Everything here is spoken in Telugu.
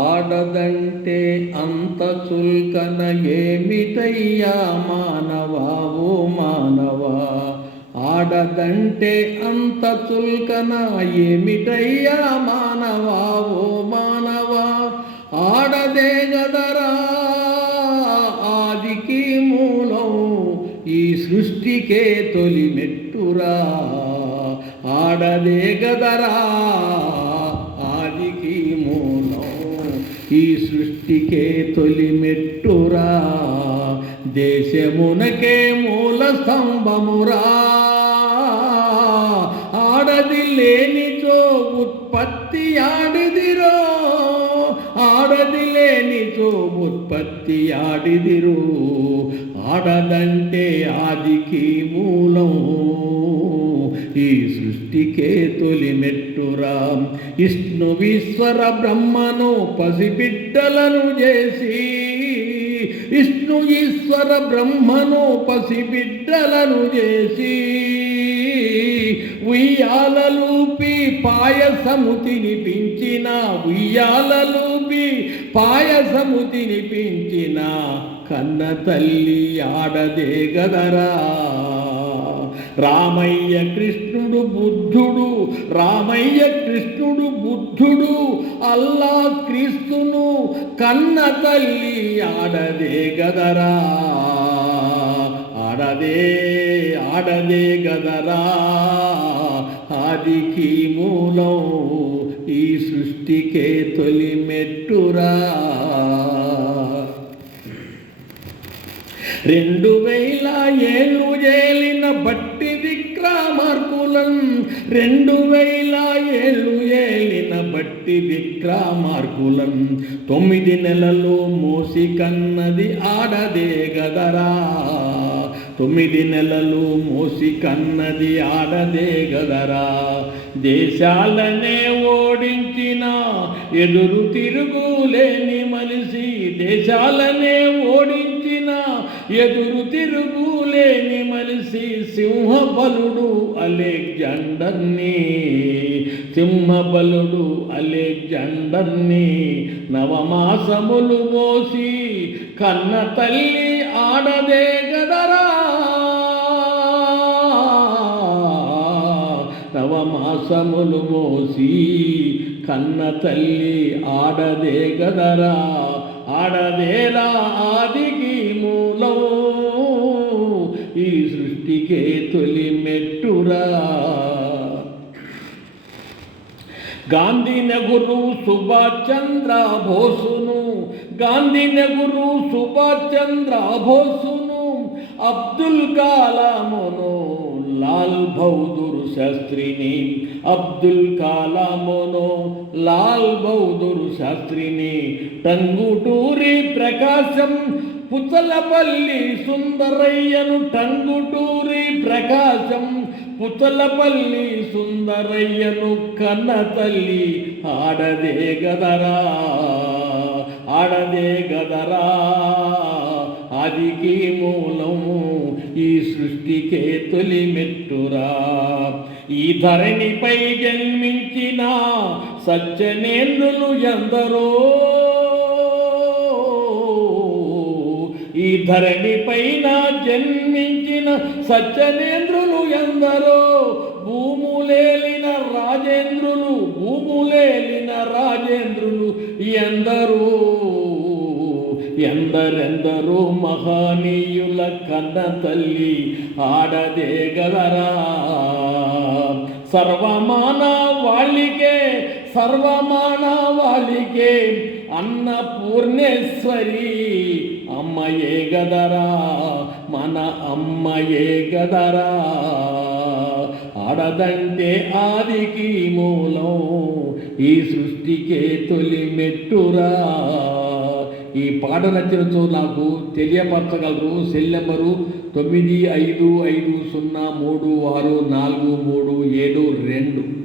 ఆడదంటే అంత చుల్కన ఏమిటయ్యా మానవా ఓ మానవా, ఆడదంటే అంత చుల్కన ఏమిటయ్యా మానవా ఓ మానవా, ఆడదే గదరా ఆదికి మూలం ఈ సృష్టికే తొలి మెట్టురా, ఆడదే గదరా ఆదికి మూలం ఈ సృష్టికే తొలి మెట్టురా, దేశమునకే మూల స్తంభమురా, ఆడది లేనిచో ఉత్పత్తి ఆడిదిరో, ఆడది లేనిచో ఉత్పత్తి ఆడిదిరు, ఆడదంటే ఆదికి మూలం ఈ సృష్టికే తొలి మెట్టురా, విష్ణువీశ్వర బ్రహ్మను పసిబిడ్డలను చేసి, విష్ణు ఈశ్వర బ్రహ్మను పసిబిడ్డలను చేసి, ఉయ్యాలలూపి పాయసము తినిపించిన, ఉయ్యాలలూపి పాయసము తినిపించిన కన్న తల్లి ఆడదే గదరా, రామయ్య కృష్ణుడు బుద్ధుడు, రామయ్య కృష్ణుడు బుద్ధుడు అల్లా క్రీస్తును కన్న తల్లి ఆడదే గదరా, ఆడదే గదరా ఆదికి మూలం ఈ సృష్టికే తొలి మెట్టురా, 2000 ఏళ్ళు ఏలిన బట్టి విక్రమార్కులం, 2000 ఏళ్ళు ఏలిన బట్టి విక్రమార్కులం, 9 నెలలు మోసి కన్నది ఆడదే గదరా, 9 నెలలు మోసి కన్నది ఆడదే గదరా, దేశాలనే ఓడించిన ఎదురు తిరుగులేని మనిషి, దేశాలనే ఓడించిన ఎదురు తిరుగులేని మనిషి, సింహబలుడు అలెగ్జాండర్ని, సింహబలుడు అలెగ్జాండర్ని, నవమాసములు మోసి కన్న తల్లి ఆడదే గదరా, నవమాసములు మోసి కన్న తల్లి ఆడదే గదరా, ఆడదేలా ఆదికి మూలం ఈ సృష్టికే తొలి మెట్టురా, గాంధీ నెహ్రూ సుభాష్ చంద్ర బోసును, గాంధీ నెహ్రూ సుభాష్ చంద్ర బోసును, అబ్దుల్ కలామును లాల్ బహదూర్ శాస్త్రిని, అబ్దుల్ కలామును లాల్ బహదూర్ శాస్త్రిని, టంగుటూరి ప్రకాశం పుచ్చలపల్లి సుందరయ్యను, టంగుటూరి ప్రకాశం పుచ్చలపల్లి సుందరయ్యను కన్న తల్లి ఆడదే గదరా, ఆడదే గదరా ఆదికి మూలం ఈ సృష్టికే తొలి మెట్టురా, ఈ ధరణిపై జన్మించిన సజ్జనేంద్రులు ఎందరో, ఈ ధరణిపైన జన్మించిన సజ్జనేంద్రులు ఎందరో, భూములేలిన రాజేంద్రులు, భూములేలిన రాజేంద్రులు ఎందరో, ఎందరెందరో మహనీయుల కన్న తల్లి ఆడదే గదరా, సర్వమానవాళికే సర్వమానవాళికే అన్నపూర్ణేశ్వరి అమ్మయే గదరా, మన అమ్మయే గదరా, ఆడదంటే ఆదికి మూలం ఈ సృష్టికే తొలి మెట్టురా. ఈ పాట నచ్చినచో నాకు తెలియపరచగలరు. Cell number 9550364372